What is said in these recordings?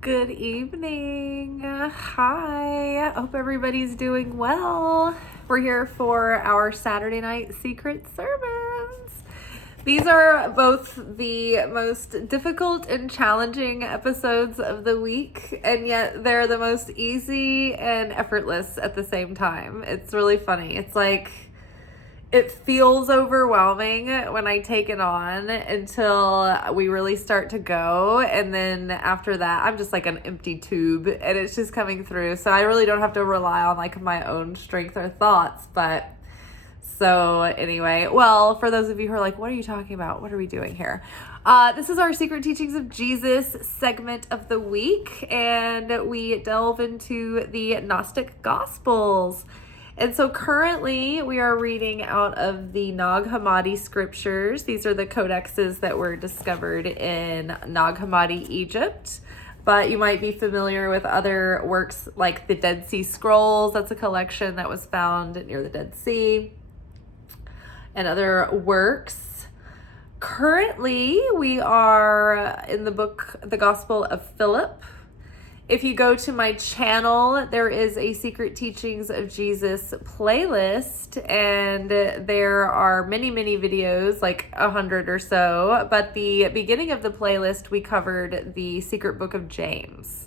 Good evening. Hi. I hope everybody's doing well. We're here for our Saturday night secret sermons. These are both the most difficult and challenging episodes of the week, and yet they're the most easy and effortless at the same time. It's really funny. It's like it feels overwhelming when I take it on until we really start to go. And then after that, I'm just like an empty tube and it's just coming through. So I really don't have to rely on like my own strength or thoughts. But so anyway, well, for those of you who are like, what are you talking about? What are we doing here? This is our Secret Teachings of Jesus segment of the week. And we delve into the Gnostic Gospels. And so currently we are reading out of the Nag Hammadi scriptures. These are the codexes that were discovered in Nag Hammadi, Egypt. But you might be familiar with other works like the Dead Sea Scrolls. That's a collection that was found near the Dead Sea. And other works. Currently we are in the book, the Gospel of Philip. If you go to my channel, there is a Secret Teachings of Jesus playlist, and there are many, many videos, like 100 or so. But the beginning of the playlist, we covered the Secret Book of James.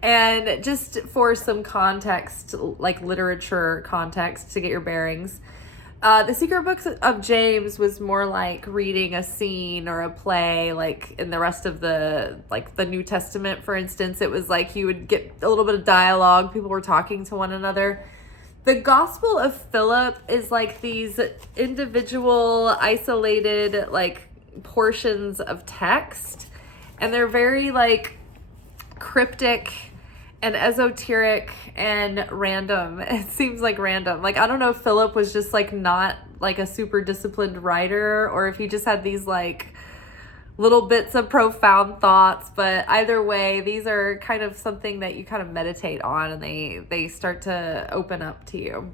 And just for some context, like literature context to get your bearings, the Secret Book of James was more like reading a scene or a play, like in the rest of the New Testament, for instance. It was like you would get a little bit of dialogue. People were talking to one another. The Gospel of Philip is like these individual, isolated, like portions of text. And they're very like cryptic and esoteric and random. It seems like random. Like, I don't know if Philip was just like not like a super disciplined writer or if he just had these like little bits of profound thoughts, but either way, these are kind of something that you kind of meditate on and they start to open up to you.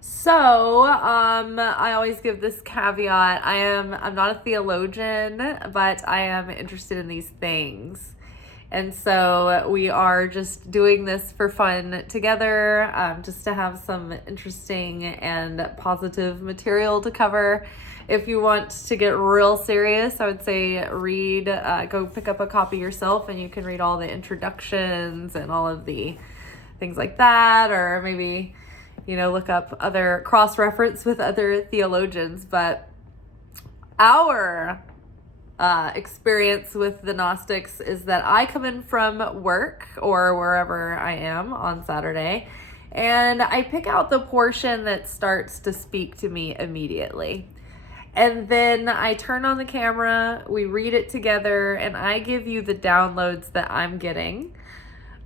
So, I always give this caveat. I'm not a theologian, but I am interested in these things. And so we are just doing this for fun together, just to have some interesting and positive material to cover. If you want to get real serious, I would say go pick up a copy yourself and you can read all the introductions and all of the things like that, or maybe, look up other cross-reference with other theologians. But our experience with the Gnostics is that I come in from work or wherever I am on Saturday, and I pick out the portion that starts to speak to me immediately. And then I turn on the camera, we read it together, and I give you the downloads that I'm getting.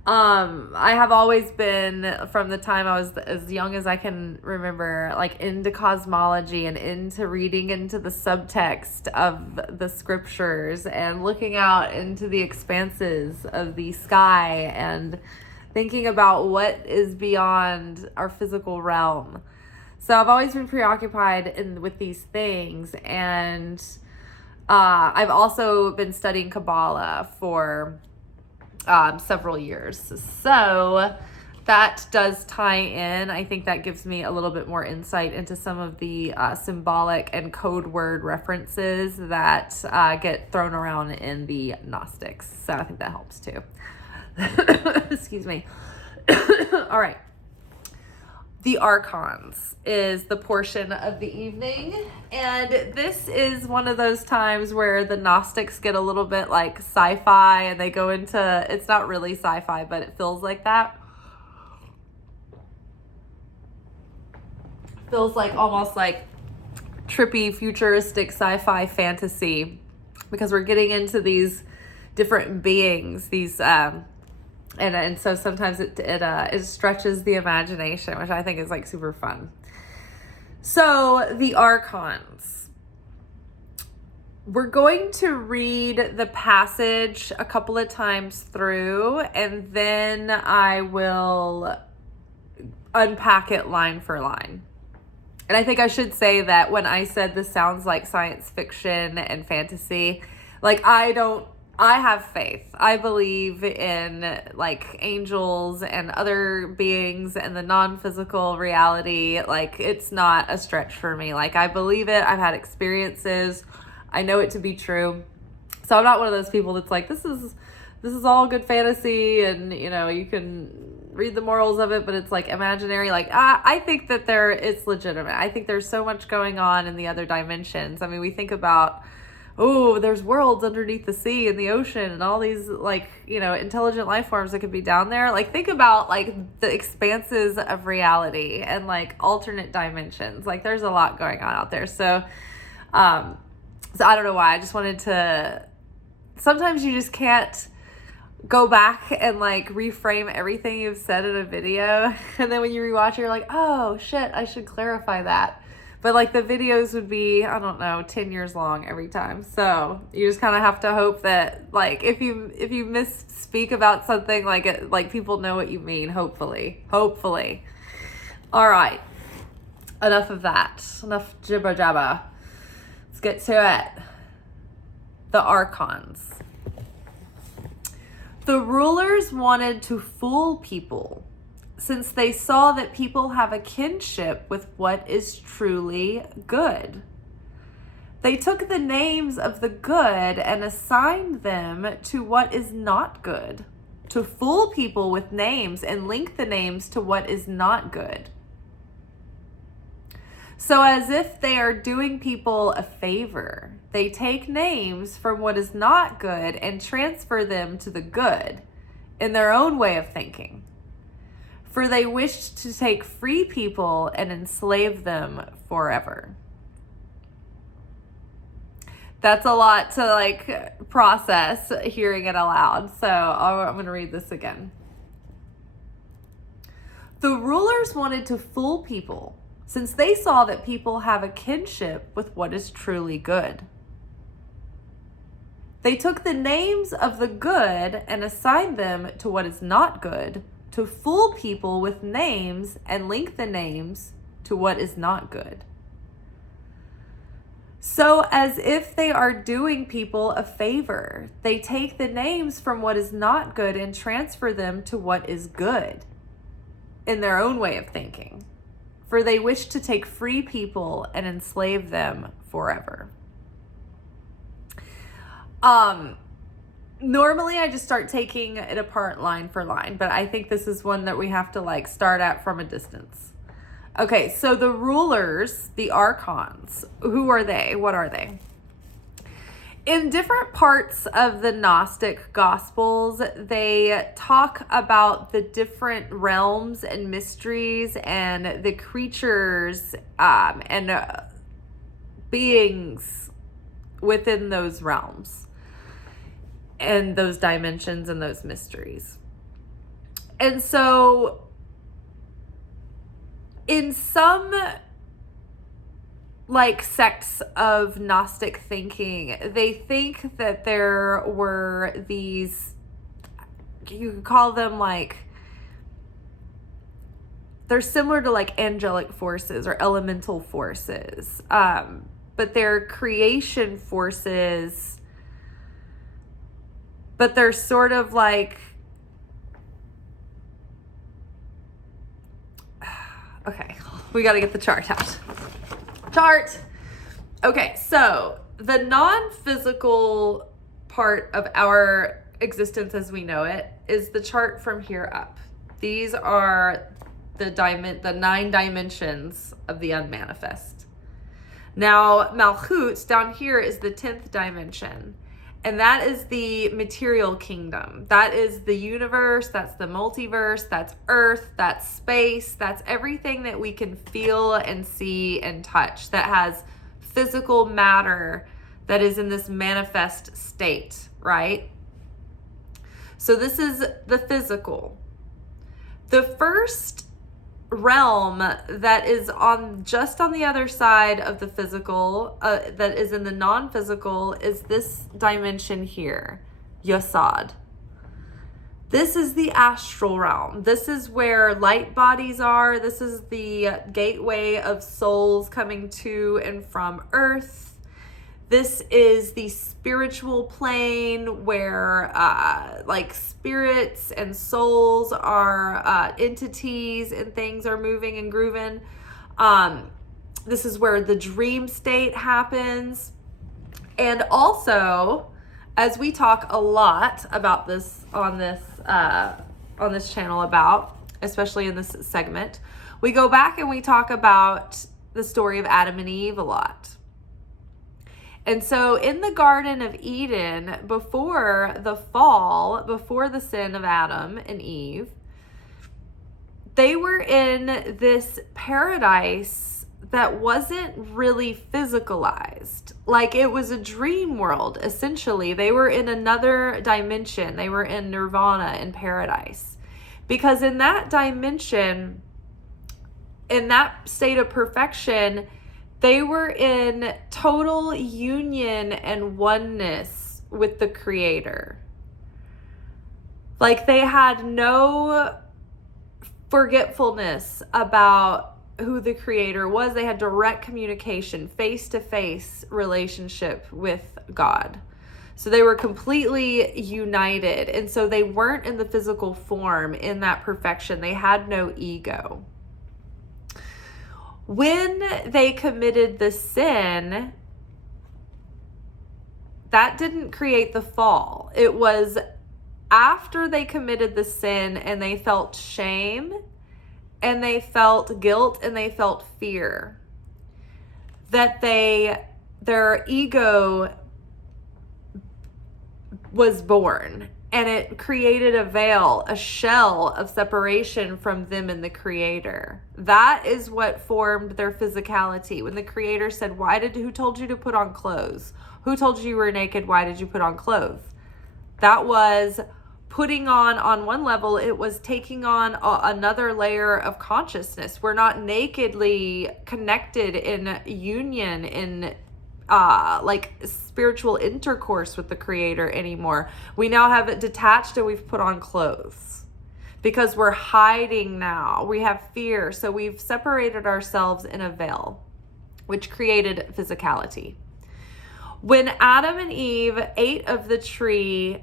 I have always been, from the time I was as young as I can remember, like into cosmology and into reading into the subtext of the scriptures and looking out into the expanses of the sky and thinking about what is beyond our physical realm. So I've always been preoccupied with these things, and I've also been studying Kabbalah for several years. So that does tie in. I think that gives me a little bit more insight into some of the symbolic and code word references that get thrown around in the Gnostics. So I think that helps too. Excuse me. All right. The Archons is the portion of the evening, and this is one of those times where the Gnostics get a little bit like sci-fi, and they go into, it's not really sci-fi, but it feels like that. Feels like almost like trippy, futuristic sci-fi fantasy, because we're getting into these different beings, these and so sometimes it stretches the imagination, which I think is like super fun. So the Archons. We're going to read the passage a couple of times through, and then I will unpack it line for line. And I think I should say that when I said this sounds like science fiction and fantasy, like I don't I have faith. I believe in like angels and other beings and the non-physical reality. Like, it's not a stretch for me. Like, I believe it. I've had experiences. I know it to be true. So I'm not one of those people that's like, this is all good fantasy and, you know, you can read the morals of it, but it's like imaginary. Like, I think that it's legitimate. I think there's so much going on in the other dimensions. I mean, we think about, oh, there's worlds underneath the sea and the ocean and all these, like, you know, intelligent life forms that could be down there. Like, think about like the expanses of reality and like alternate dimensions. Like, there's a lot going on out there. So I don't know why. I just wanted to, sometimes you just can't go back and like reframe everything you've said in a video. And then when you rewatch it, you're like, oh shit, I should clarify that. But like the videos would be, I don't know, 10 years long every time. So you just kind of have to hope that like if you misspeak about something, like people know what you mean, hopefully. All right. Enough of that. Enough jibber jabber. Let's get to it. The Archons. The rulers wanted to fool people, since they saw that people have a kinship with what is truly good. They took the names of the good and assigned them to what is not good, to fool people with names and link the names to what is not good. So as if they are doing people a favor, they take names from what is not good and transfer them to the good in their own way of thinking. For they wished to take free people and enslave them forever. That's a lot to like process hearing it aloud. So I'm going to read this again. The rulers wanted to fool people, since they saw that people have a kinship with what is truly good. They took the names of the good and assigned them to what is not good, to fool people with names and link the names to what is not good. So as if they are doing people a favor, they take the names from what is not good and transfer them to what is good in their own way of thinking. For they wish to take free people and enslave them forever. Normally I just start taking it apart line for line, but I think this is one that we have to like start at from a distance. Okay, so the rulers, the Archons, who are they? What are they? In different parts of the Gnostic Gospels, they talk about the different realms and mysteries and the creatures and beings within those realms and those dimensions and those mysteries. And so in some like sects of Gnostic thinking, they think that there were these, you could call them like, they're similar to like angelic forces or elemental forces, but they're creation forces, but they're sort of like, okay, we got to get the chart out. Chart. Okay, so the non-physical part of our existence as we know it is the chart from here up. These are the 9 dimensions of the unmanifest. Now, Malchut down here is the 10th dimension. And that is the material kingdom. That is the universe, that's the multiverse, that's earth, that's space, that's everything that we can feel and see and touch, that has physical matter that is in this manifest state, right? So this is the physical. The first realm that is just on the other side of the physical, that is in the non-physical, is this dimension here, Yasad. This is the astral realm. This is where light bodies are. This is the gateway of souls coming to and from earth. This is the spiritual plane where like spirits and souls are entities and things are moving and grooving. This is where the dream state happens. And also, as we talk a lot about this on this channel about, especially in this segment, we go back and we talk about the story of Adam and Eve a lot. And so in the Garden of Eden, before the fall, before the sin of Adam and Eve, they were in this paradise that wasn't really physicalized. Like, it was a dream world, essentially. They were in another dimension. They were in nirvana, in paradise. Because in that dimension, in that state of perfection, they were in total union and oneness with the Creator. Like, they had no forgetfulness about who the Creator was. They had direct communication, face-to-face relationship with God. So they were completely united. And so they weren't in the physical form in that perfection. They had no ego. When they committed the sin, that didn't create the fall. It was after they committed the sin and they felt shame and they felt guilt and they felt fear that their ego was born, and it created a veil, a shell of separation from them and the Creator. That is what formed their physicality. When the Creator said, who told you to put on clothes? Who told you were naked? Why did you put on clothes? That was putting on one level, it was taking on another layer of consciousness. We're not nakedly connected in union, in like spiritual intercourse with the Creator anymore. We now have it detached and we've put on clothes because we're hiding now. We have fear. So we've separated ourselves in a veil, which created physicality. When Adam and Eve ate of the tree,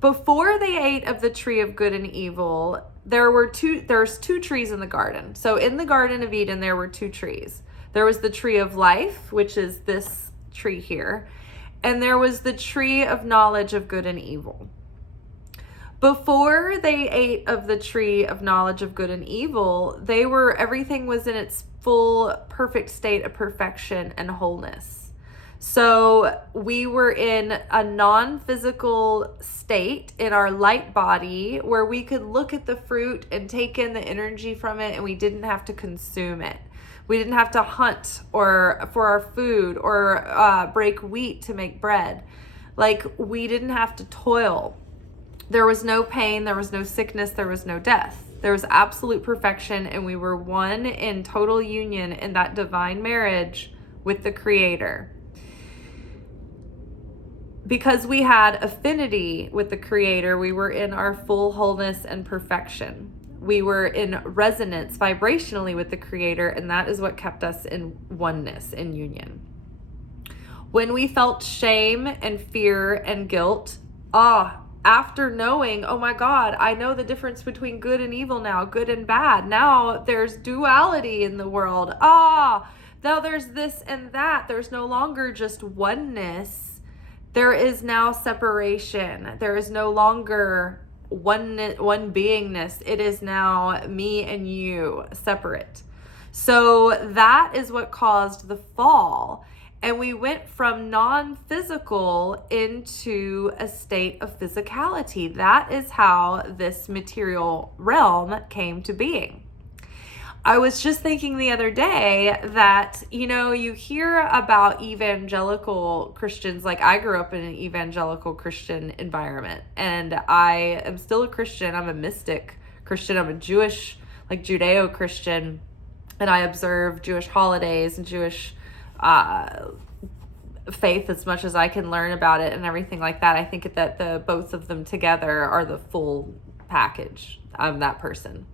before they ate of the tree of good and evil, there's two trees in the garden. So in the Garden of Eden, there were two trees. There was the tree of life, which is this tree here, and there was the tree of knowledge of good and evil. Before they ate of the tree of knowledge of good and evil, everything was in its full, perfect state of perfection and wholeness. So we were in a non-physical state in our light body where we could look at the fruit and take in the energy from it, and we didn't have to consume it. We didn't have to hunt or for our food or break wheat to make bread. Like, we didn't have to toil. There was no pain, there was no sickness, there was no death. There was absolute perfection, and we were one in total union in that divine marriage with the Creator. Because we had affinity with the Creator, we were in our full wholeness and perfection. We were in resonance vibrationally with the Creator, and that is what kept us in oneness, in union. When we felt shame and fear and guilt, after knowing, oh my God, I know the difference between good and evil now, good and bad. Now there's duality in the world. Now there's this and that. There's no longer just oneness. There is now separation. There is no longer one beingness. It is now me and you separate. So that is what caused the fall. And we went from non-physical into a state of physicality. That is how this material realm came to being. I was just thinking the other day that, you hear about evangelical Christians. Like, I grew up in an evangelical Christian environment, and I am still a Christian. I'm a mystic Christian. I'm a Jewish, Judeo-Christian, and I observe Jewish holidays and Jewish faith as much as I can learn about it and everything like that. I think that the both of them together are the full package. I'm that person.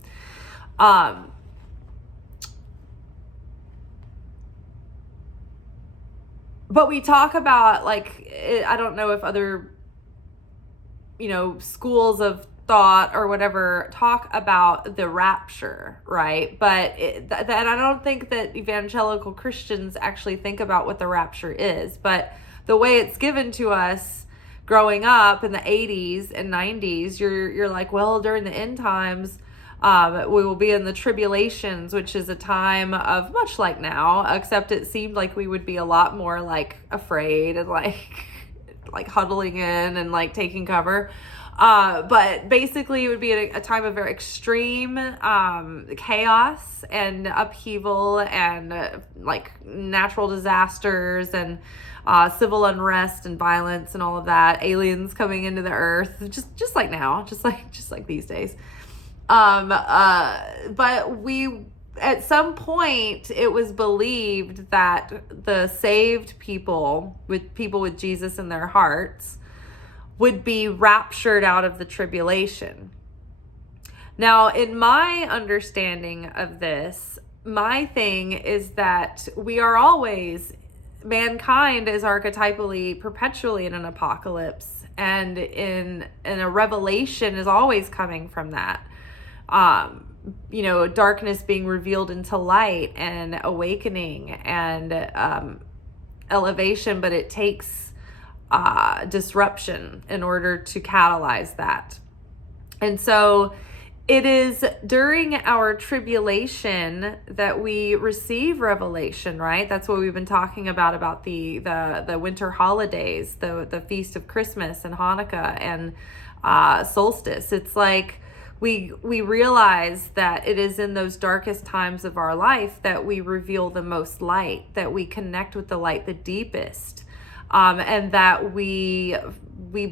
but we talk about, like, I don't know if other, schools of thought or whatever talk about the rapture, right? But that I don't think that evangelical Christians actually think about what the rapture is. But the way it's given to us growing up in the 80s and 90s, you're like, well, during the end times, we will be in the tribulations, which is a time of much like now, except it seemed like we would be a lot more like afraid and like huddling in and like taking cover. But basically it would be a time of very extreme chaos and upheaval and like natural disasters and civil unrest and violence and all of that, aliens coming into the earth, just like now, just like these days. But we, at some point, it was believed that the saved people with Jesus in their hearts would be raptured out of the tribulation. Now, in my understanding of this, my thing is that we are always, mankind is archetypally, perpetually in an apocalypse, and in a revelation is always coming from that. Darkness being revealed into light and awakening and elevation, but it takes disruption in order to catalyze that. And so it is during our tribulation that we receive revelation, right? That's what we've been talking about the winter holidays, the Feast of Christmas and Hanukkah and solstice. It's like we realize that it is in those darkest times of our life that we reveal the most light, that we connect with the light the deepest, and that we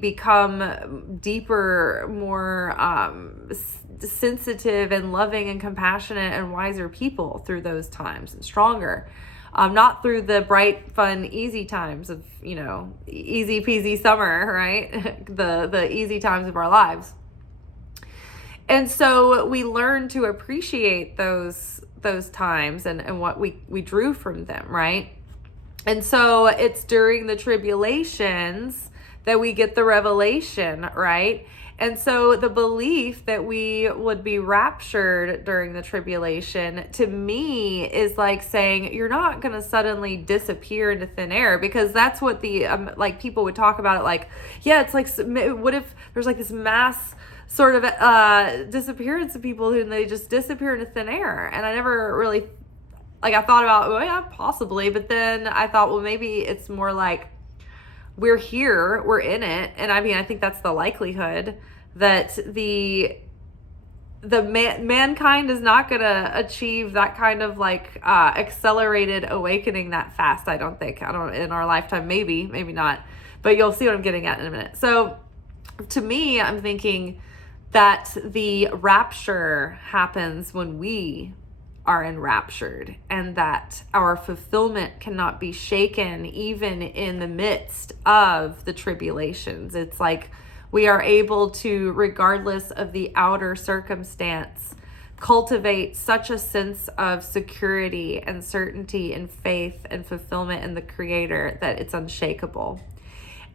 become deeper, more sensitive and loving and compassionate and wiser people through those times, and stronger. Not through the bright, fun, easy times of, easy peasy summer, right? the easy times of our lives. And so we learn to appreciate those times and what we drew from them, right? And so it's during the tribulations that we get the revelation, right? And so the belief that we would be raptured during the tribulation, to me, is like saying you're not going to suddenly disappear into thin air, because that's what the people would talk about it like, yeah, it's like, what if there's like this mass sort of disappearance of people who they just disappear into thin air? And I never really, I thought about, well, yeah, possibly, but then I thought, well, maybe it's more like we're here, we're in it. And I think that's the likelihood that mankind is not going to achieve that kind of accelerated awakening that fast. I don't in our lifetime, maybe not, but you'll see what I'm getting at in a minute. So to me, I'm thinking that the rapture happens when we are enraptured, and that our fulfillment cannot be shaken even in the midst of the tribulations. It's like we are able to, regardless of the outer circumstance, cultivate such a sense of security and certainty and faith and fulfillment in the Creator that it's unshakable.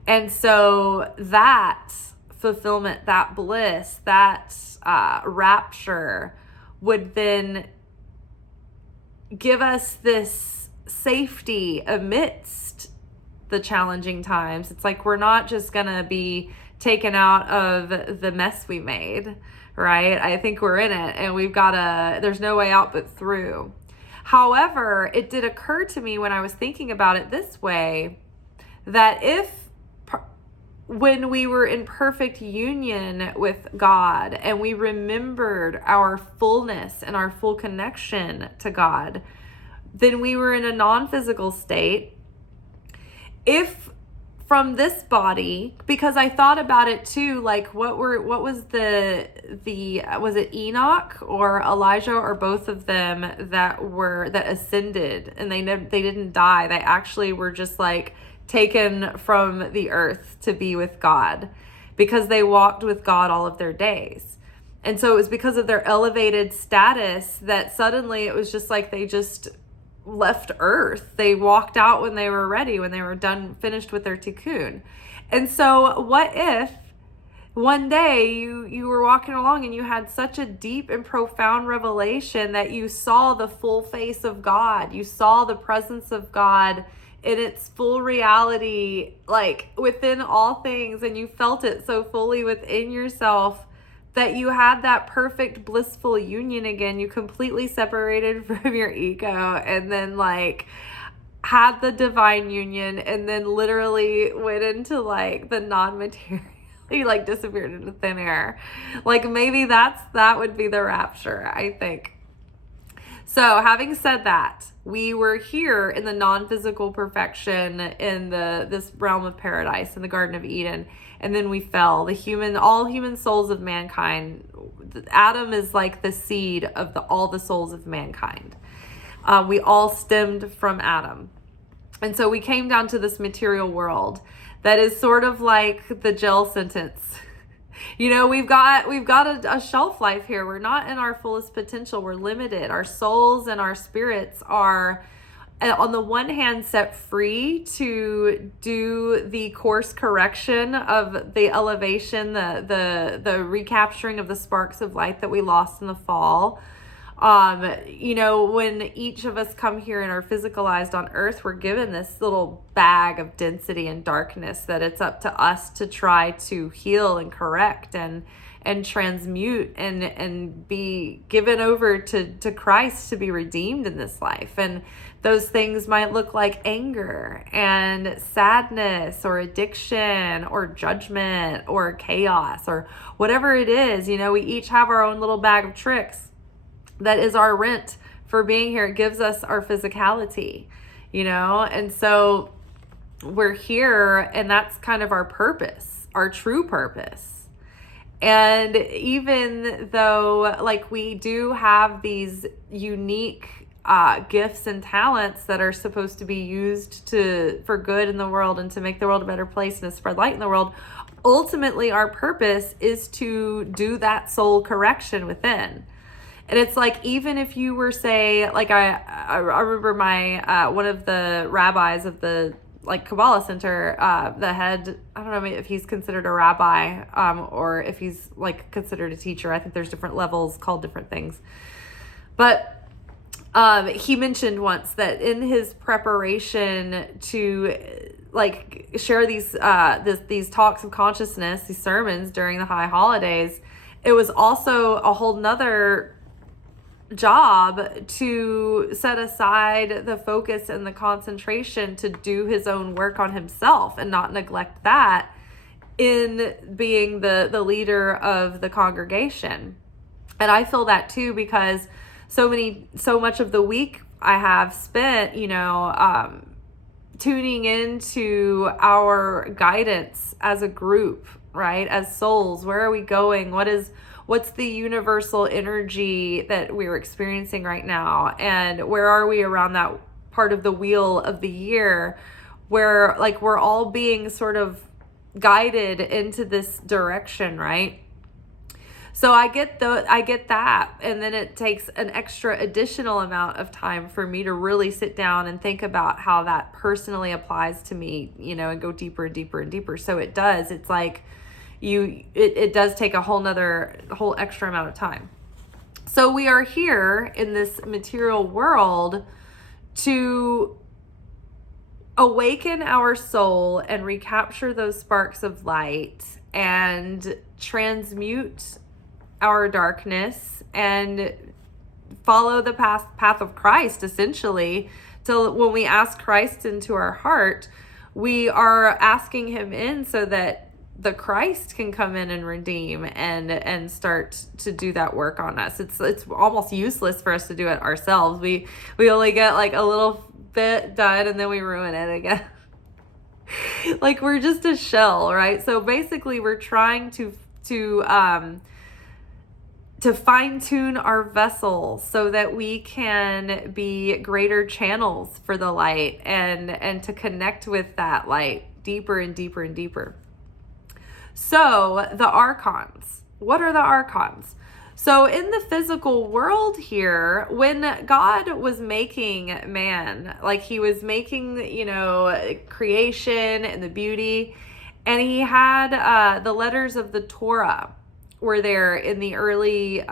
And so that fulfillment, that bliss, that rapture would then give us this safety amidst the challenging times. It's like we're not just gonna be taken out of the mess we made, right? I think we're in it, and there's no way out but through. However, it did occur to me when I was thinking about it this way, that when we were in perfect union with God and we remembered our fullness and our full connection to God, then we were in a non-physical state. If from this body, because I thought about it too, like what was was it Enoch or Elijah or both of them that ascended, and they didn't die. They actually were just taken from the earth to be with God, because they walked with God all of their days. And so it was because of their elevated status that suddenly it was just like they just left Earth. They walked out when they were ready, when they were done, finished with their Tikkune. And so what if one day you were walking along and you had such a deep and profound revelation that you saw the full face of God, you saw the presence of God in its full reality, like within all things, and you felt it so fully within yourself that you had that perfect blissful union again. You completely separated from your ego, and then like had the divine union, and then literally went into like the non-material. He like disappeared into thin air. Like maybe that would be the rapture, I think. So having said that, we were here in the non-physical perfection in this realm of paradise in the Garden of Eden, and then we fell. All human souls of mankind. Adam is like the seed of all the souls of mankind. We all stemmed from Adam, and so we came down to this material world that is sort of like the jail sentence. You know, we've got a shelf life here. We're not in our fullest potential. We're limited. Our souls and our spirits are, on the one hand, set free to do the course correction of the elevation, the recapturing of the sparks of light that we lost in the fall. You know, when each of us come here and are physicalized on earth, we're given this little bag of density and darkness that it's up to us to try to heal and correct and transmute and be given over to Christ to be redeemed in this life. And those things might look like anger and sadness or addiction or judgment or chaos or whatever it is. You know, we each have our own little bag of tricks. That is our rent for being here. It gives us our physicality, you know? And so we're here, and that's kind of our purpose, our true purpose. And even though like we do have these unique gifts and talents that are supposed to be used for good in the world and to make the world a better place and to spread light in the world, ultimately our purpose is to do that soul correction within. And it's like, even if you were, say, like I remember my one of the rabbis of the like Kabbalah Center, the head, I don't know if he's considered a rabbi or if he's like considered a teacher. I think there's different levels called different things. But he mentioned once that in his preparation to like share these talks of consciousness, these sermons during the high holidays, it was also a whole nother job to set aside the focus and the concentration to do his own work on himself and not neglect that in being the leader of the congregation. And I feel that too, because so much of the week I have spent, you know, tuning into our guidance as a group, right? As souls, where are we going? What's the universal energy that we're experiencing right now? And where are we around that part of the wheel of the year where like we're all being sort of guided into this direction, right? So I get that. And then it takes an extra additional amount of time for me to really sit down and think about how that personally applies to me, you know, and go deeper and deeper and deeper. So it does. It's like, it does take a whole extra amount of time. So we are here in this material world to awaken our soul and recapture those sparks of light and transmute our darkness and follow the path of Christ, essentially. Till when we ask Christ into our heart, we are asking him in so that the Christ can come in and redeem and start to do that work on us. It's almost useless for us to do it ourselves. We only get like a little bit done and then we ruin it again. Like we're just a shell, right? So basically we're trying to fine tune our vessel so that we can be greater channels for the light and to connect with that light deeper and deeper and deeper. So the Archons, what are the Archons? So in the physical world here, when God was making man, like he was making, creation and the beauty, and he had the letters of the Torah were there in the early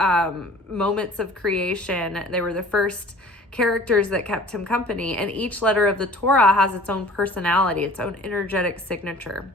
moments of creation. They were the first characters that kept him company, and each letter of the Torah has its own personality, its own energetic signature.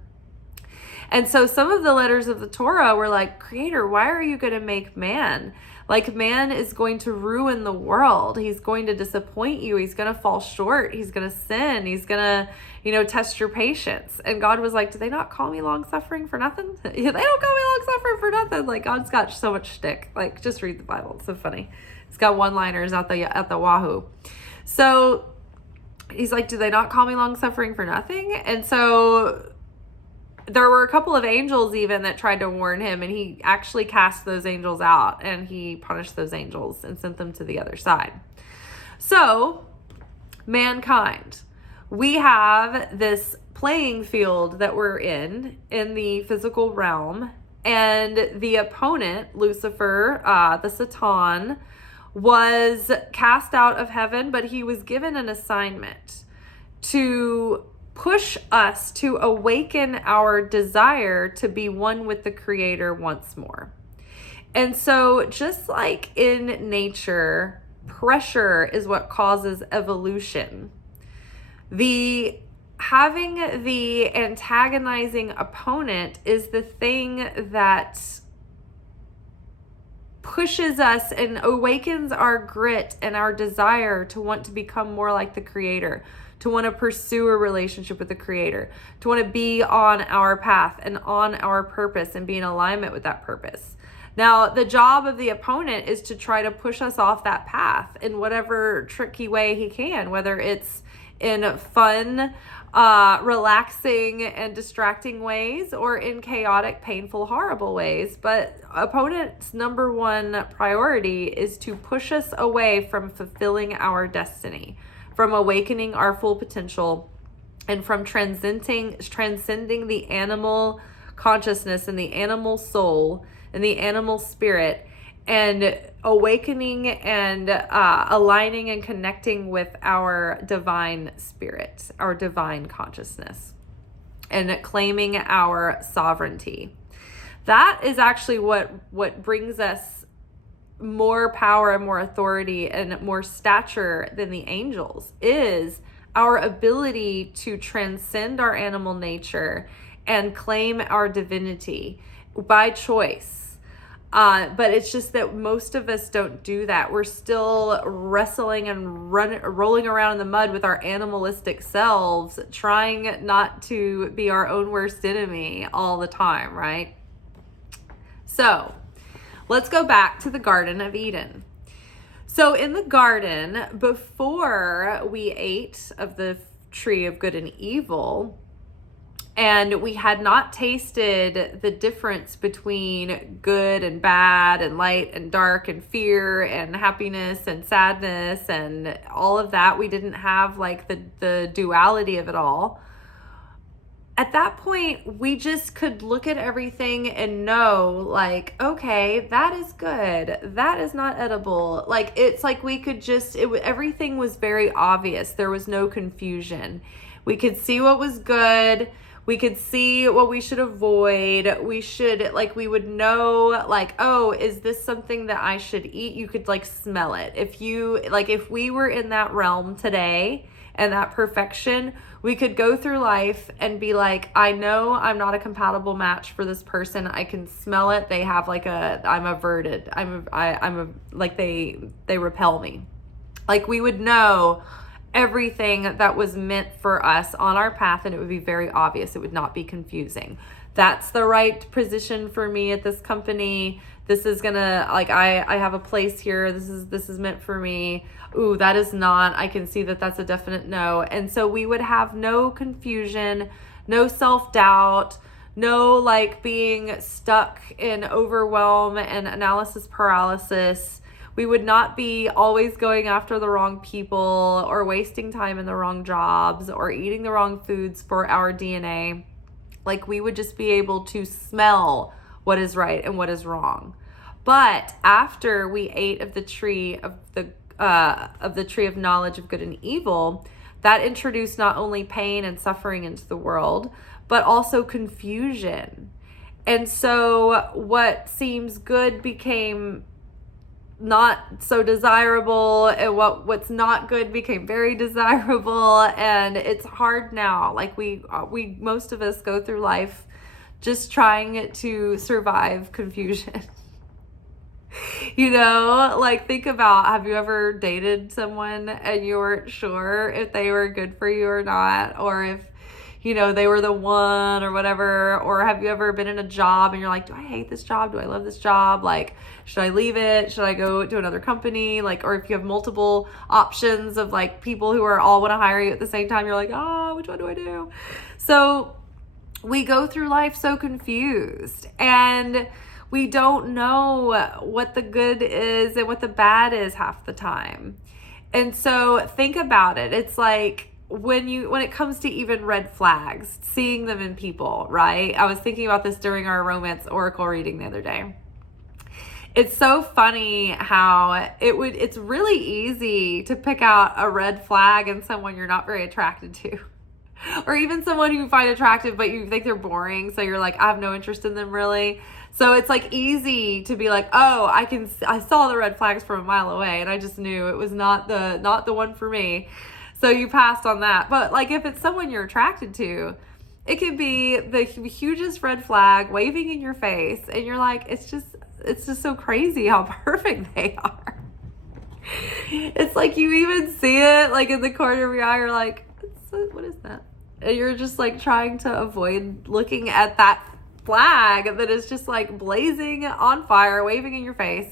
And so some of the letters of the Torah were like, Creator, why are you going to make man? Like, man is going to ruin the world. He's going to disappoint you. He's going to fall short. He's going to sin. He's going to, test your patience. And God was like, do they not call me long-suffering for nothing? They don't call me long-suffering for nothing. Like, God's got so much shtick. Like, just read the Bible. It's so funny. It's got one-liners at the wahoo. So he's like, do they not call me long-suffering for nothing? And so there were a couple of angels even that tried to warn him, and he actually cast those angels out, and he punished those angels and sent them to the other side. So, mankind, we have this playing field that we're in the physical realm, and the opponent, Lucifer, the Satan, was cast out of heaven, but he was given an assignment to push us to awaken our desire to be one with the Creator once more. And so just like in nature, pressure is what causes evolution. Having the antagonizing opponent is the thing that pushes us and awakens our grit and our desire to want to become more like the Creator, to want to pursue a relationship with the Creator, to want to be on our path and on our purpose and be in alignment with that purpose. Now, the job of the opponent is to try to push us off that path in whatever tricky way he can, whether it's in fun, relaxing and distracting ways, or in chaotic, painful, horrible ways. But opponent's number one priority is to push us away from fulfilling our destiny, from awakening our full potential, and from transcending the animal consciousness and the animal soul and the animal spirit, and awakening and aligning and connecting with our divine spirit, our divine consciousness, and claiming our sovereignty. That is actually what brings us more power and more authority and more stature than the angels, is our ability to transcend our animal nature and claim our divinity by choice. But it's just that most of us don't do that. We're still wrestling and rolling around in the mud with our animalistic selves, trying not to be our own worst enemy all the time, right? So let's go back to the Garden of Eden. So in the garden, before we ate of the tree of good and evil, and we had not tasted the difference between good and bad and light and dark and fear and happiness and sadness and all of that. We didn't have like the duality of it all. At that point, we just could look at everything and know, like, okay, that is good. That is not edible. Like, it's like we could just, everything was very obvious. There was no confusion. We could see what was good. We could see what we should avoid. We would know, like, oh, is this something that I should eat? You could like smell it. If we were in that realm today and that perfection, we could go through life and be like, I know I'm not a compatible match for this person. I can smell it. They have like I'm averted. They repel me. Like, we would know everything that was meant for us on our path, and it would be very obvious. It would not be confusing. That's the right position for me at this company. This is gonna, like, I have a place here. This is meant for me. Ooh, that is not. I can see that that's a definite no. And so we would have no confusion, no self-doubt, no like being stuck in overwhelm and analysis paralysis. We would not be always going after the wrong people or wasting time in the wrong jobs or eating the wrong foods for our DNA. Like, we would just be able to smell what is right and what is wrong. But after we ate of the tree of the tree of knowledge of good and evil, that introduced not only pain and suffering into the world, but also confusion. And so what seems good became not so desirable, and what's not good became very desirable. And it's hard now. Like we most of us go through life just trying to survive confusion. You know, like think about, have you ever dated someone and you weren't sure if they were good for you or not, or if, you know, they were the one or whatever? Or have you ever been in a job and you're like, do I hate this job? Do I love this job? Like, should I leave it? Should I go to another company? Like, or if you have multiple options of like people who are all want to hire you at the same time, you're like, oh, which one do I do? So we go through life so confused, and we don't know what the good is and what the bad is half the time. And so think about it. It's like when it comes to even red flags, seeing them in people, right? I was thinking about this during our romance oracle reading the other day. It's so funny how it's really easy to pick out a red flag in someone you're not very attracted to. Or even someone you find attractive, but you think they're boring. So you're like, I have no interest in them really. So it's like easy to be like, oh, I saw the red flags from a mile away and I just knew it was not the one for me. So you passed on that. But like if it's someone you're attracted to, it could be the hugest red flag waving in your face. And you're like, it's just so crazy how perfect they are. It's like you even see it like in the corner of your eye. You're like, what is that? And you're just like trying to avoid looking at that flag that is just like blazing on fire, waving in your face.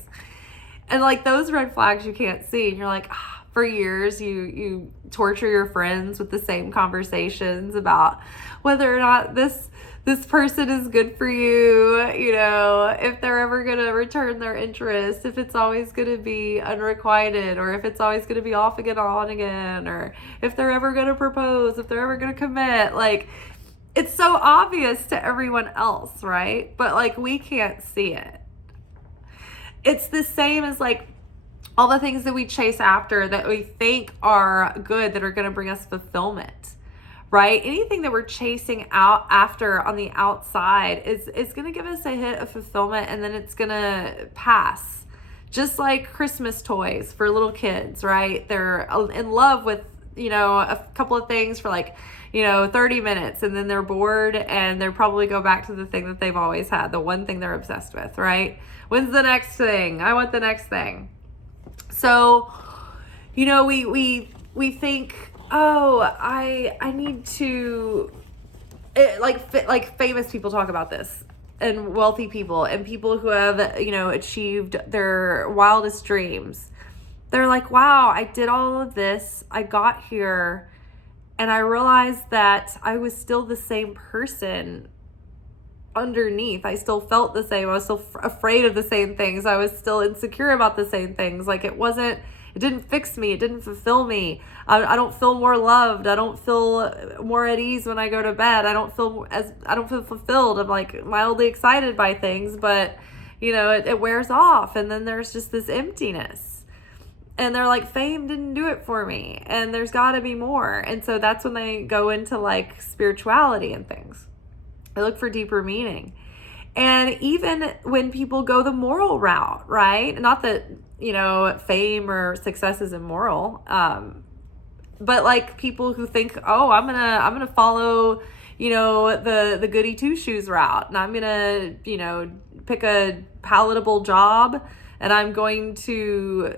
And like those red flags you can't see. And you're like, for years you torture your friends with the same conversations about whether or not this person is good for you, you know, if they're ever going to return their interest, if it's always going to be unrequited, or if it's always going to be off again, on again, or if they're ever going to propose, if they're ever going to commit. Like, it's so obvious to everyone else, right? But like, we can't see it. It's the same as like all the things that we chase after that we think are good, that are going to bring us fulfillment. Right? Anything that we're chasing out after on the outside is going to give us a hit of fulfillment, and then it's going to pass. Just like Christmas toys for little kids, right? They're in love with, you know, a couple of things for like, you know, 30 minutes, and then they're bored and they'll probably go back to the thing that they've always had, the one thing they're obsessed with, right? When's the next thing? I want the next thing. So, you know, we think, oh, I need to, like famous people talk about this, and wealthy people and people who have, you know, achieved their wildest dreams. They're like, wow, I did all of this. I got here and I realized that I was still the same person underneath. I still felt the same. I was still afraid of the same things. I was still insecure about the same things. Like it didn't fix me. It didn't fulfill me. I don't feel more loved. I don't feel more at ease when I go to bed. I don't feel fulfilled. I'm like mildly excited by things, but you know, it wears off. And then there's just this emptiness. And they're like, fame didn't do it for me. And there's got to be more. And so that's when they go into like spirituality and things. They look for deeper meaning. And even when people go the moral route, right? Not that, you know, fame or success is immoral. But like people who think, oh, I'm gonna follow, you know, the goody two shoes route, and I'm gonna, you know, pick a palatable job, and I'm going to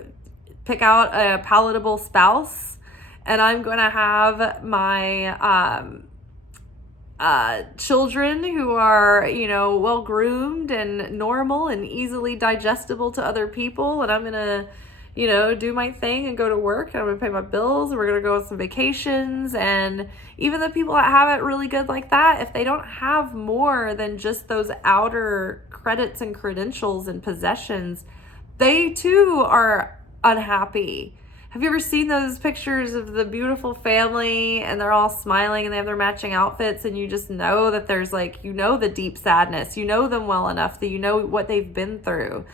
pick out a palatable spouse, and I'm gonna have my children who are, you know, well groomed and normal and easily digestible to other people, and I'm gonna, you know, do my thing and go to work, and I'm gonna pay my bills, and we're gonna go on some vacations. And even the people that have it really good like that, if they don't have more than just those outer credits and credentials and possessions, they too are unhappy. Have you ever seen those pictures of the beautiful family and they're all smiling and they have their matching outfits, and you just know that there's like, you know, the deep sadness, you know them well enough that you know what they've been through.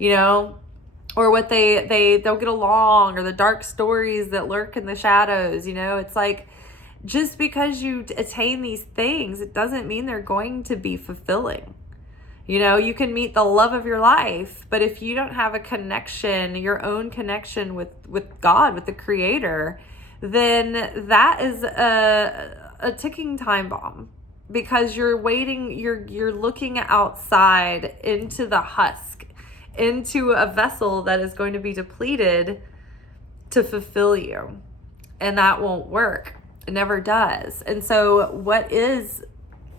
or what they don't get along, or the dark stories that lurk in the shadows. It's like, just because you attain these things, it doesn't mean they're going to be fulfilling. You can meet the love of your life, but if you don't have a connection, your own connection with God, with the Creator, then that is a ticking time bomb, because you're looking outside into the husk, into a vessel that is going to be depleted to fulfill you. And that won't work. It never does. And so what is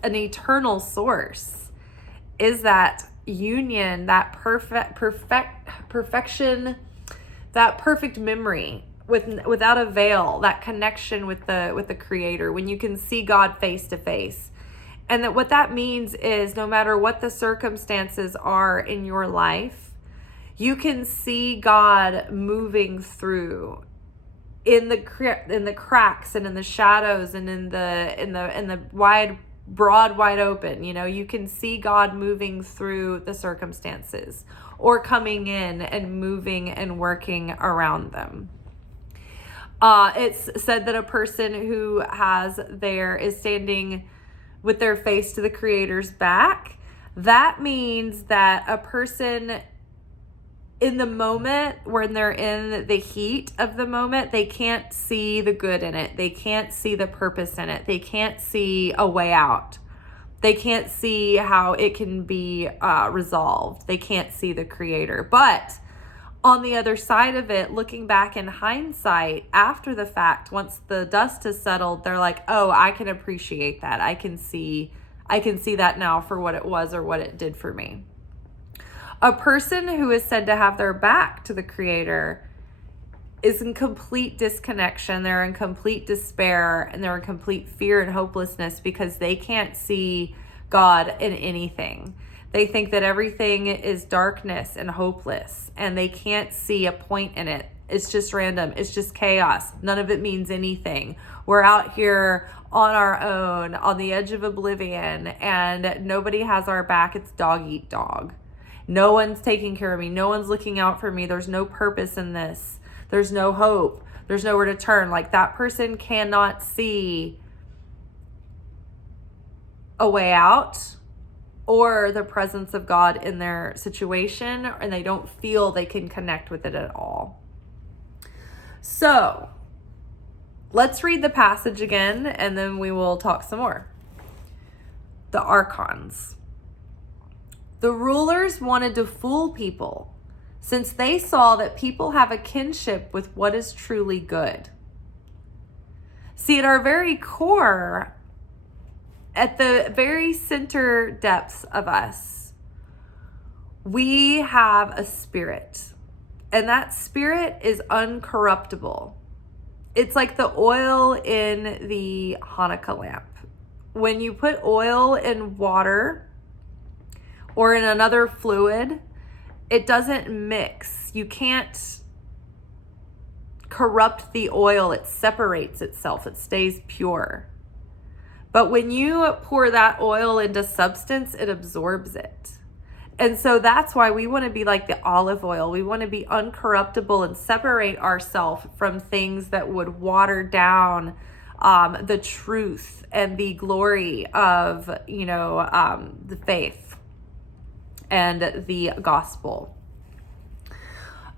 an eternal source is that union, that perfection, that perfect memory without a veil, that connection with the Creator, when you can see God face to face. And that what that means is, no matter what the circumstances are in your life, you can see God moving through in the cracks and in the shadows and in the wide open. You can see God moving through the circumstances, or coming in and moving and working around them. It's said that a person who is standing with their face to the Creator's back, that means that a person, in the moment, when they're in the heat of the moment, they can't see the good in it. They can't see the purpose in it. They can't see a way out. They can't see how it can be resolved. They can't see the Creator. But on the other side of it, looking back in hindsight, after the fact, once the dust has settled, they're like, oh, I can appreciate that. I can see that now for what it was, or what it did for me. A person who is said to have their back to the Creator is in complete disconnection. They're in complete despair, and they're in complete fear and hopelessness, because they can't see God in anything. They think that everything is darkness and hopeless, and they can't see a point in it. It's just random. It's just chaos. None of it means anything. We're out here on our own, on the edge of oblivion, and nobody has our back. It's dog eat dog. No one's taking care of me. No one's looking out for me. There's no purpose in this. There's no hope. There's nowhere to turn. Like, that person cannot see a way out or the presence of God in their situation, and they don't feel they can connect with it at all. So let's read the passage again, and then we will talk some more. The Archons. The rulers wanted to fool people, since they saw that people have a kinship with what is truly good. See, at our very core, at the very center depths of us, we have a spirit, and that spirit is uncorruptible. It's like the oil in the Hanukkah lamp. When you put oil in water or in another fluid, it doesn't mix. You can't corrupt the oil. It separates itself. It stays pure. But when you pour that oil into substance, it absorbs it. And so that's why we want to be like the olive oil. We want to be uncorruptible and separate ourselves from things that would water down the truth and the glory of, the faith and the gospel.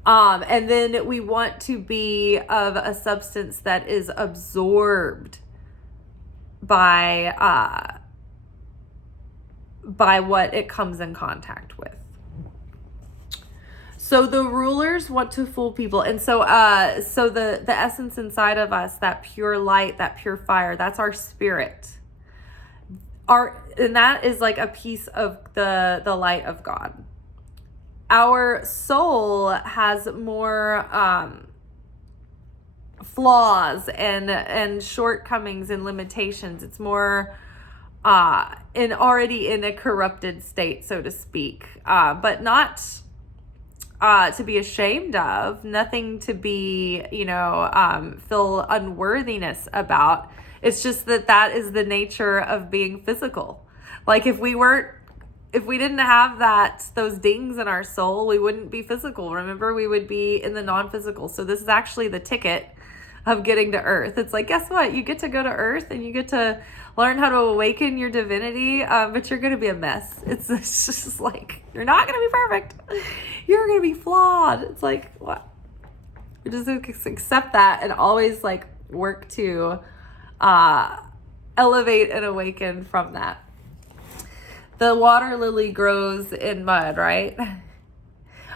And then we want to be of a substance that is absorbed by what it comes in contact with. So the rulers want to fool people. And so the essence inside of us, that pure light, that pure fire, that's our spirit. And that is like a piece of the light of God. Our soul has more flaws and shortcomings and limitations. It's more already in a corrupted state, so to speak, but not to be ashamed of, nothing to be, feel unworthiness about. It's just that is the nature of being physical. Like, if we weren't if we didn't have those dings in our soul, we wouldn't be physical. Remember, we would be in the non-physical. So this is actually the ticket of getting to earth. It's like, guess what? You get to go to earth and you get to learn how to awaken your divinity, but you're going to be a mess. It's just like, you're not going to be perfect. You're going to be flawed. It's like, what? We just accept that and always like work to elevate and awaken from that. The water lily grows in mud, right?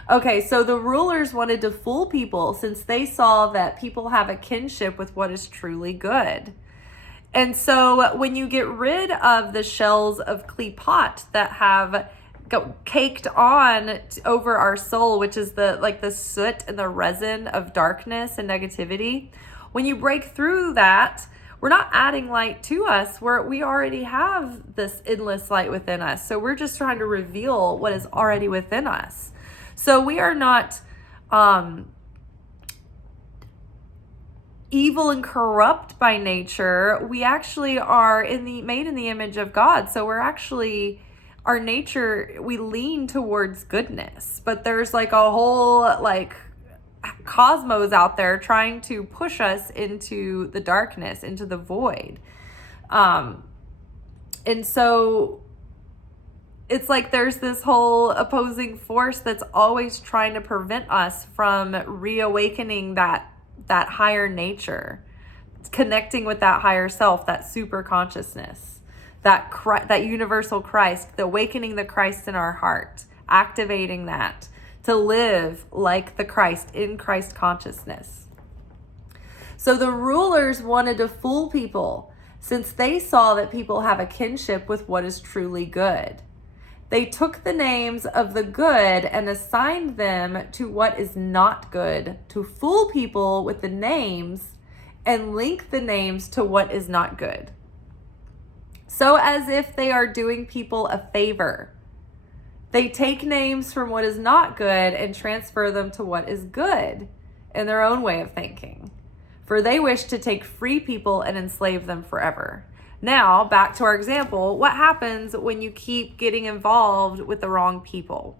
Okay, so the rulers wanted to fool people since they saw that people have a kinship with what is truly good. And so when you get rid of the shells of Kleepot that have caked on over our soul, which is the soot and the resin of darkness and negativity, when you break through that, we're not adding light to us, we already have this endless light within us. So we're just trying to reveal what is already within us. So we are not evil and corrupt by nature. We actually are made in the image of God. So we're actually, our nature, we lean towards goodness. But there's like a whole like cosmos out there trying to push us into the darkness, into the void. And so it's like there's this whole opposing force that's always trying to prevent us from reawakening that higher nature, connecting with that higher self, that super consciousness, that universal Christ, the awakening the Christ in our heart, activating that to live like the Christ in Christ consciousness. So the rulers wanted to fool people since they saw that people have a kinship with what is truly good. They took the names of the good and assigned them to what is not good to fool people with the names and link the names to what is not good. So as if they are doing people a favor. They take names from what is not good and transfer them to what is good in their own way of thinking. For they wish to take free people and enslave them forever. Now, back to our example, what happens when you keep getting involved with the wrong people?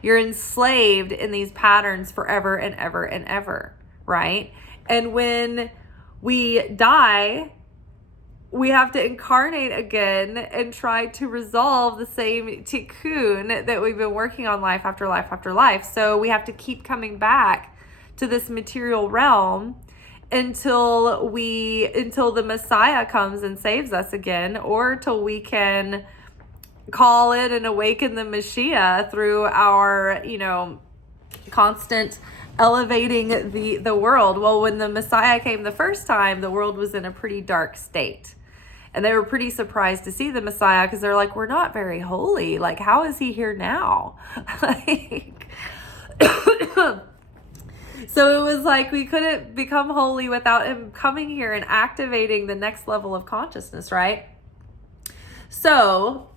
You're enslaved in these patterns forever and ever and ever, right? And when we die, we have to incarnate again and try to resolve the same tikkune that we've been working on life after life after life. So we have to keep coming back to this material realm until the Messiah comes and saves us again, or till we can call in and awaken the Mashiach through our, constant elevating the world. Well, when the Messiah came the first time, the world was in a pretty dark state. And they were pretty surprised to see the Messiah because they're like, we're not very holy. Like, how is he here now? So it was like we couldn't become holy without him coming here and activating the next level of consciousness, right? So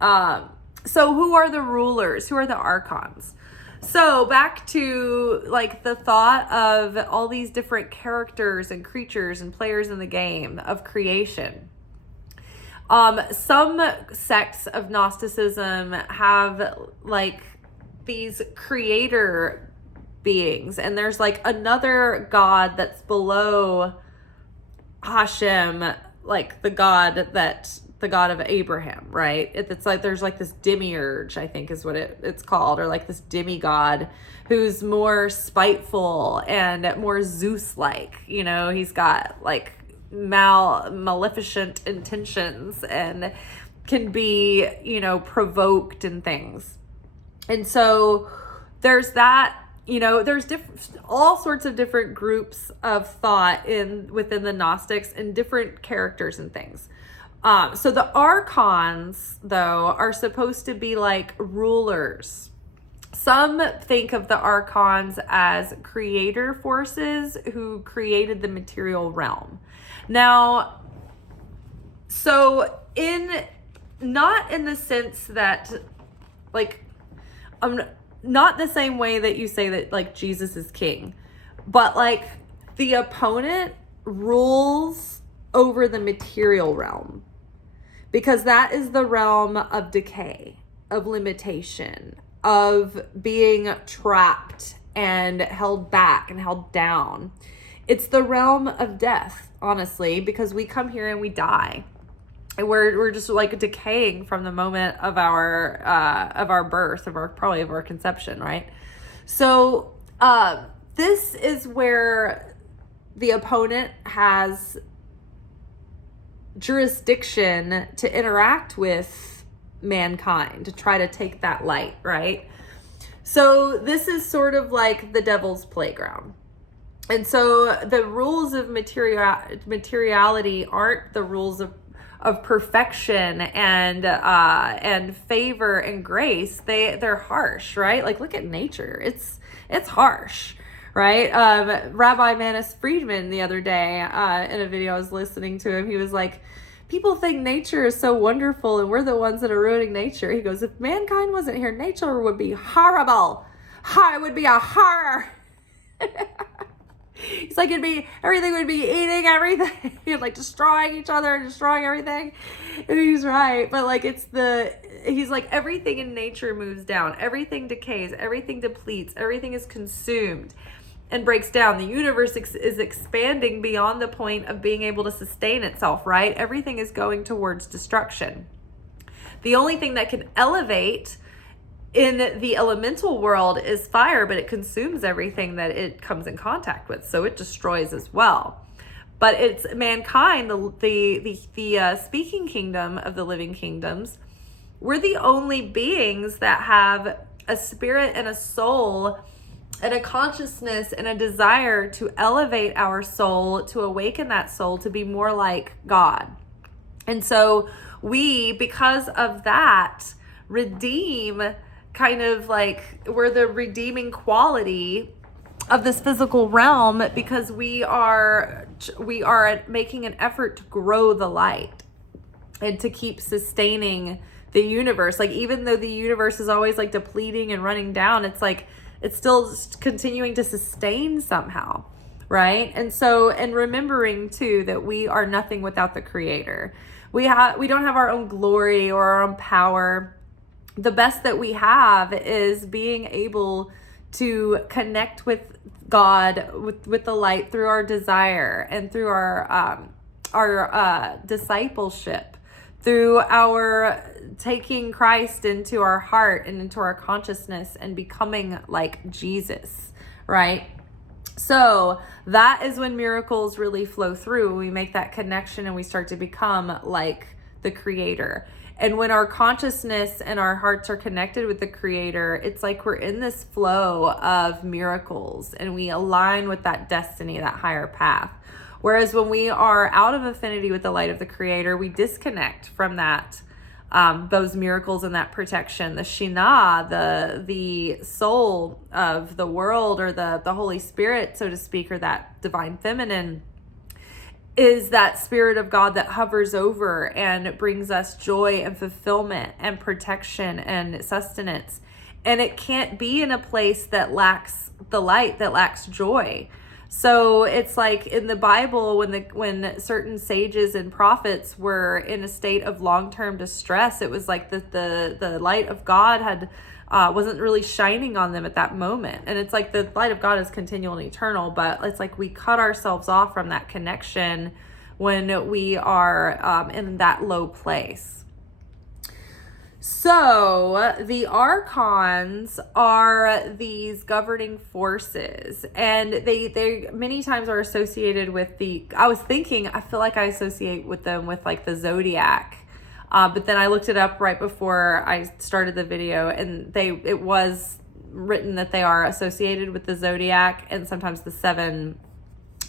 who are the rulers? Who are the Archons? So back to like the thought of all these different characters and creatures and players in the game of creation. Some sects of Gnosticism have like these creator beings, and there's like another god that's below Hashem, like the god of Abraham, right? It's like there's like this demiurge, I think is what it's called, or like this demigod who's more spiteful and more Zeus-like. He's got like maleficent intentions and can be, provoked and things. And so there's that. There's all sorts of different groups of thought within the Gnostics and different characters and things. So the Archons, though, are supposed to be like rulers. Some think of the Archons as creator forces who created the material realm. Now, so not in the sense that, like, not the same way that you say that like Jesus is king, but like the opponent rules over the material realm, because that is the realm of decay. of limitation, of being trapped and held back and held down. It's the realm of death, honestly, because we come here and we die. And we're just like decaying from the moment of our birth, probably of our conception, right? So this is where the opponent has jurisdiction to interact with mankind, to try to take that light, right? So this is sort of like the devil's playground. And so the rules of materiality aren't the rules of perfection and favor and grace. They're harsh, right? Like, look at nature. It's harsh, right? Rabbi Manis Friedman the other day, in a video I was listening to him, he was like, people think nature is so wonderful and we're the ones that are ruining nature. He goes, if mankind wasn't here, nature would be horrible. It would be a horror. He's like, everything would be eating everything, like destroying each other and destroying everything. And he's right. But like, he's like, everything in nature moves down. Everything decays. Everything depletes. Everything is consumed and breaks down. The universe is expanding beyond the point of being able to sustain itself, right? Everything is going towards destruction. The only thing that can elevate in the elemental world is fire, but it consumes everything that it comes in contact with, so it destroys as well. But it's mankind, the speaking kingdom of the living kingdoms. We're the only beings that have a spirit and a soul and a consciousness and a desire to elevate our soul, to awaken that soul to be more like God. And so we, because of that, redeem, kind of like we're the redeeming quality of this physical realm, because we are making an effort to grow the light and to keep sustaining the universe. Like, even though the universe is always like depleting and running down, it's like it's still continuing to sustain somehow, right? And so, and remembering too that we are nothing without the Creator. We don't have our own glory or our own power. The best that we have is being able to connect with God, with the light, through our desire and through our discipleship, through our taking Christ into our heart and into our consciousness and becoming like Jesus, right? So that is when miracles really flow through. We make that connection and we start to become like the Creator. And when our consciousness and our hearts are connected with the Creator, it's like we're in this flow of miracles and we align with that destiny, that higher path. Whereas when we are out of affinity with the light of the Creator, we disconnect from that, those miracles and that protection. The Shina, the soul of the world, or the Holy Spirit, so to speak, or that divine feminine, is that spirit of God that hovers over and brings us joy and fulfillment and protection and sustenance. And it can't be in a place that lacks the light, that lacks joy. So it's like in the Bible, when certain sages and prophets were in a state of long-term distress, it was like the light of God wasn't really shining on them at that moment. And it's like the light of God is continual and eternal, but it's like we cut ourselves off from that connection when we are in that low place. So the Archons are these governing forces, and they many times are associated with I feel like I associate with them with like the zodiac. But then I looked it up right before I started the video, and it was written that they are associated with the zodiac and sometimes the 7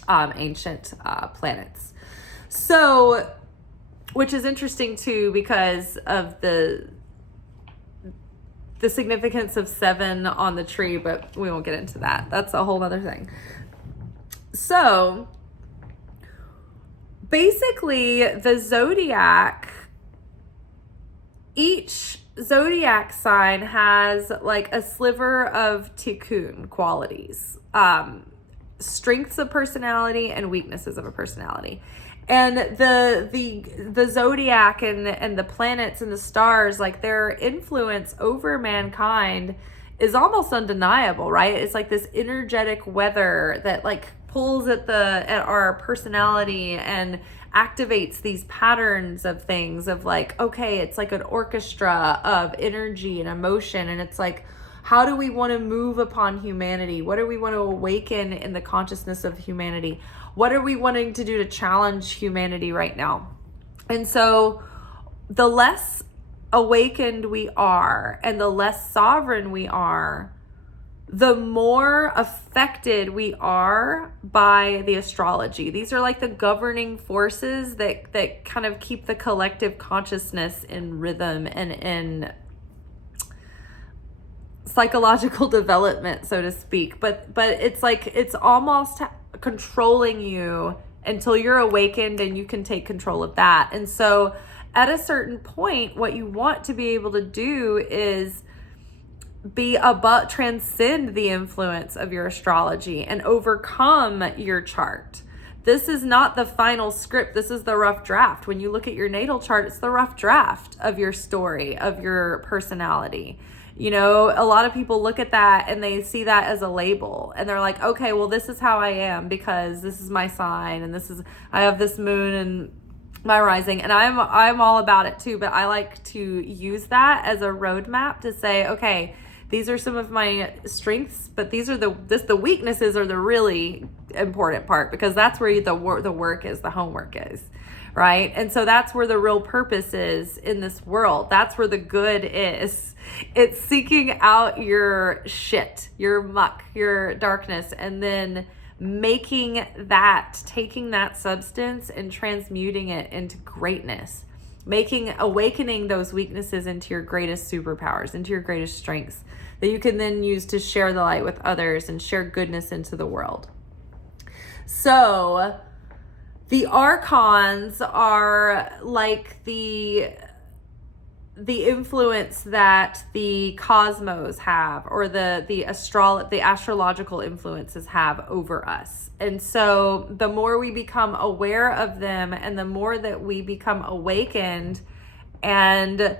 ancient planets. So, which is interesting too, because of the significance of 7 on the tree, but we won't get into that. That's a whole other thing. So, basically, the zodiac, each zodiac sign has like a sliver of Tikkune qualities, strengths of personality and weaknesses of a personality. And the zodiac and the planets and the stars, like their influence over mankind is almost undeniable, right? It's like this energetic weather that like pulls at our personality and activates these patterns of things of like, okay, it's like an orchestra of energy and emotion. And it's like, how do we want to move upon humanity? What do we want to awaken in the consciousness of humanity? What are we wanting to do to challenge humanity right now? And so the less awakened we are and the less sovereign we are, the more affected we are by the astrology. These are like the governing forces that kind of keep the collective consciousness in rhythm and in psychological development, so to speak. But it's like it's almost controlling you until you're awakened and you can take control of that. And so at a certain point, what you want to be able to do is transcend the influence of your astrology and overcome your chart. This is not the final script. This is the rough draft. When you look at your natal chart, it's the rough draft of your story, of your personality. You know, a lot of people look at that and they see that as a label and they're like, okay, well, this is how I am because this is my sign and I have this moon and my rising, and I'm all about it too, but I like to use that as a roadmap to say, okay, these are some of my strengths, but these are the weaknesses are the really important part, because that's where the work is, the homework is, right? And so that's where the real purpose is in this world. That's where the good is. It's seeking out your shit, your muck, your darkness, and then taking that substance and transmuting it into greatness, awakening those weaknesses into your greatest superpowers, into your greatest strengths that you can then use to share the light with others and share goodness into the world. So the Archons are like the influence that the cosmos have, or the astrological influences have over us. And so the more we become aware of them and the more that we become awakened and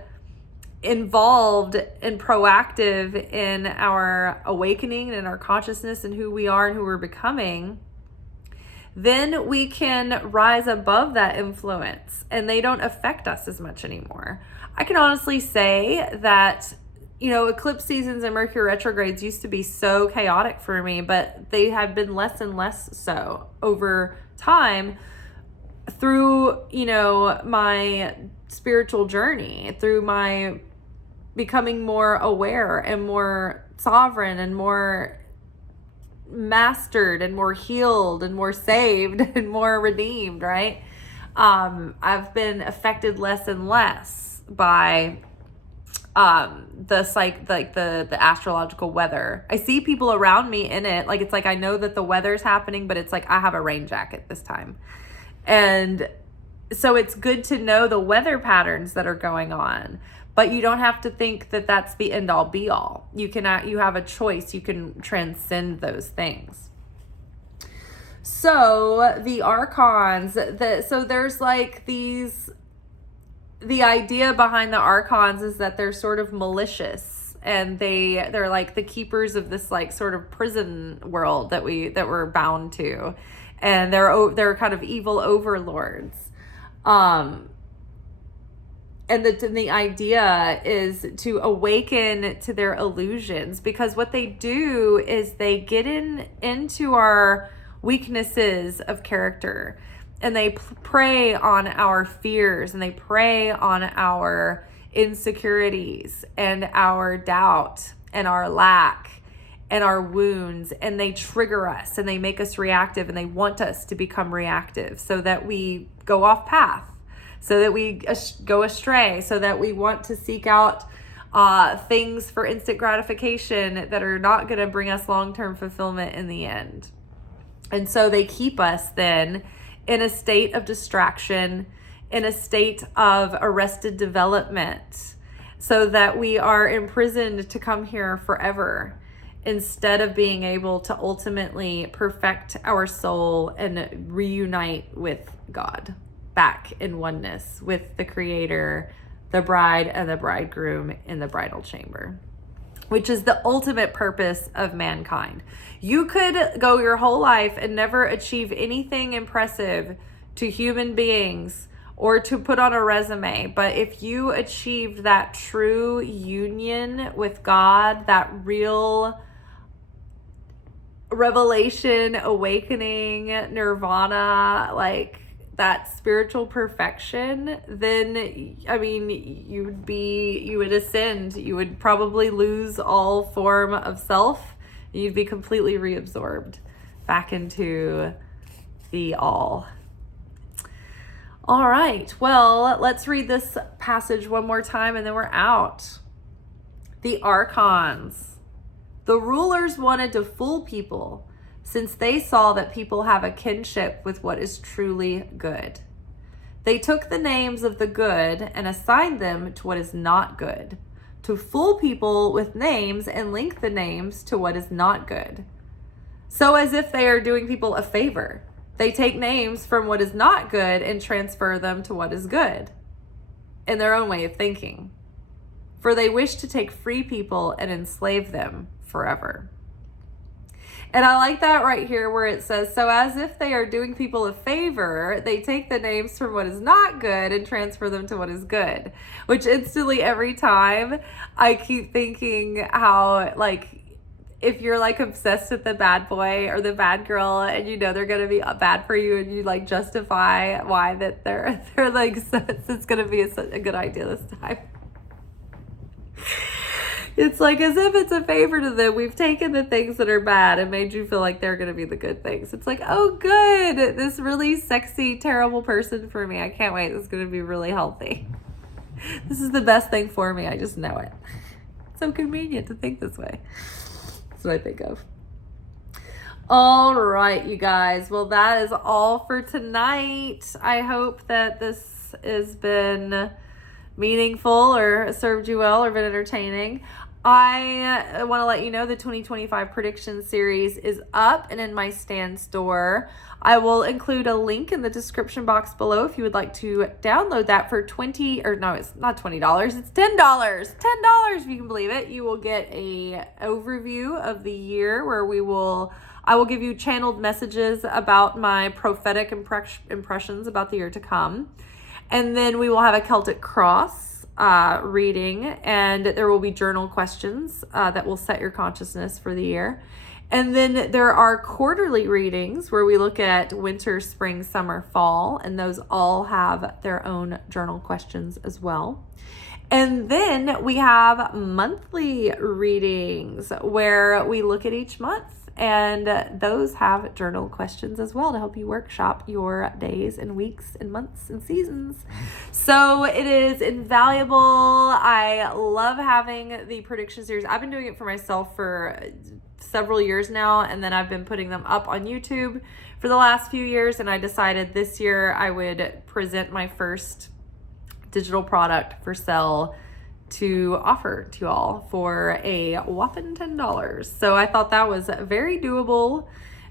involved and proactive in our awakening and our consciousness and who we are and who we're becoming, then we can rise above that influence and they don't affect us as much anymore. I can honestly say that, you know, eclipse seasons and Mercury retrogrades used to be so chaotic for me, but they have been less and less so over time through, you know, my spiritual journey, through my becoming more aware and more sovereign and more mastered and more healed and more saved and more redeemed, right? I've been affected less and less by the astrological weather. I see people around me in it, like it's like I know that the weather's happening, but it's like I have a rain jacket this time. And so it's good to know the weather patterns that are going on, but you don't have to think that that's the end all be all. You have a choice. You can transcend those things. So the Archons, so there's like the idea behind the Archons is that they're sort of malicious and they're like the keepers of this like sort of prison world that we're bound to, and they're kind of evil overlords. And the idea is to awaken to their illusions, because what they do is they get into our weaknesses of character and they prey on our fears and they prey on our insecurities and our doubt and our lack and our wounds, and they trigger us and they make us reactive and they want us to become reactive so that we go off path, so that we go astray, so that we want to seek out things for instant gratification that are not going to bring us long-term fulfillment in the end. And so they keep us then in a state of distraction, in a state of arrested development, so that we are imprisoned to come here forever. instead of being able to ultimately perfect our soul and reunite with God back in oneness with the Creator, the bride, and the bridegroom in the bridal chamber, which is the ultimate purpose of mankind. You could go your whole life and never achieve anything impressive to human beings or to put on a resume. But if you achieved that true union with God, that real revelation, awakening, nirvana, like that spiritual perfection, then, I mean, you would ascend. You would probably lose all form of self. You'd be completely reabsorbed back into the all. All right, well, let's read this passage one more time and then we're out. The Archons. The rulers wanted to fool people since they saw that people have a kinship with what is truly good. They took the names of the good and assigned them to what is not good, to fool people with names and link the names to what is not good. So as if they are doing people a favor, they take names from what is not good and transfer them to what is good, in their own way of thinking. For they wish to take free people and enslave them forever. And I like that right here where it says, so as if they are doing people a favor, they take the names from what is not good and transfer them to what is good. Which instantly every time I keep thinking how, like, if you're like obsessed with the bad boy or the bad girl and you know they're going to be bad for you and you like justify why that they're like, so it's going to be a good idea this time. It's like as if it's a favor to them. We've taken the things that are bad and made you feel like they're going to be the good things. It's like, oh, good. This really sexy, terrible person for me. I can't wait. This is going to be really healthy. This is the best thing for me. I just know it. It's so convenient to think this way. That's what I think of. All right, you guys. Well, that is all for tonight. I hope that this has been meaningful or served you well or been entertaining. I want to let you know the 2025 prediction series is up and in my Stan store. I will include a link in the description box below if you would like to download that for it's not $20, it's $10. $10 if you can believe it. You will get a overview of the year where I will give you channeled messages about my prophetic impressions about the year to come. And then we will have a Celtic cross reading, and there will be journal questions that will set your consciousness for the year. And then there are quarterly readings where we look at winter, spring, summer, fall, and those all have their own journal questions as well. And then we have monthly readings where we look at each month, and those have journal questions as well to help you workshop your days and weeks and months and seasons. So it is invaluable. I love having the prediction series. I've been doing it for myself for several years now, and then I've been putting them up on YouTube for the last few years, and I decided this year I would present my first digital product for sale to offer to all for a whopping $10. So I thought that was very doable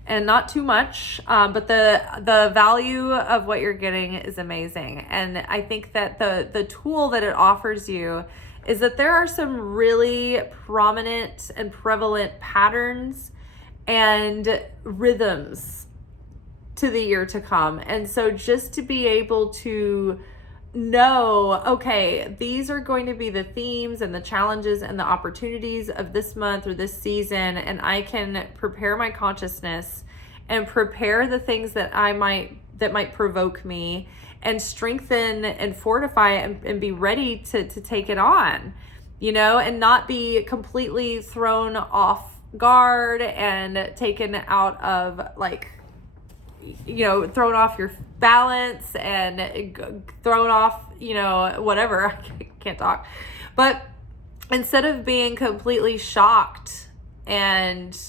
and not too much, but the value of what you're getting is amazing. And I think that the tool that it offers you is that there are some really prominent and prevalent patterns and rhythms to the year to come. And so just to be able to know, okay, these are going to be the themes and the challenges and the opportunities of this month or this season, and I can prepare my consciousness and prepare the things that might provoke me and strengthen and fortify and be ready to take it on, and not be completely thrown off guard and taken out of thrown off your balance and thrown off, whatever. I can't talk. But instead of being completely shocked and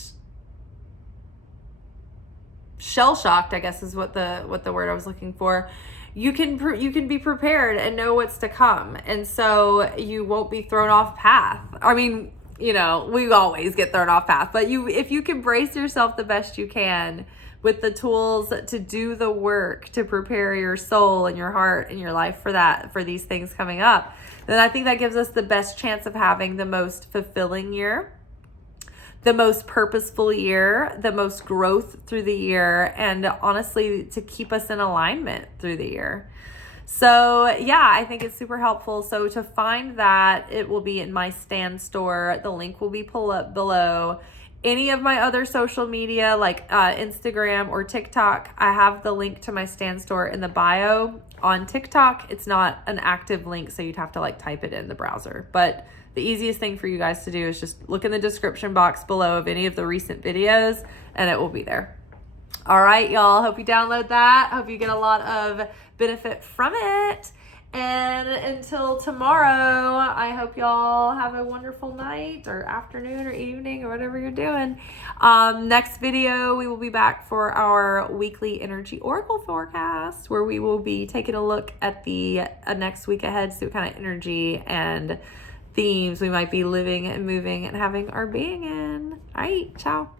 shell-shocked, I guess is what the word I was looking for, you can be prepared and know what's to come. And so you won't be thrown off path. I mean, you know, we always get thrown off path, but if you can brace yourself the best you can with the tools to do the work, to prepare your soul and your heart and your life for these things coming up, then I think that gives us the best chance of having the most fulfilling year, the most purposeful year, the most growth through the year, and honestly, to keep us in alignment through the year. So yeah, I think it's super helpful. So to find that, it will be in my Stan store. The link will be pulled up below. Any of my other social media, like Instagram or TikTok, I have the link to my Stan store in the bio. On TikTok, it's not an active link, so you'd have to like type it in the browser. But the easiest thing for you guys to do is just look in the description box below of any of the recent videos, and it will be there. All right, y'all. Hope you download that. Hope you get a lot of benefit from it. And until tomorrow, I hope y'all have a wonderful night or afternoon or evening or whatever you're doing. Next video, we will be back for our weekly energy oracle forecast, where we will be taking a look at the next week ahead, see what kind of energy and themes we might be living and moving and having our being in. All right, ciao.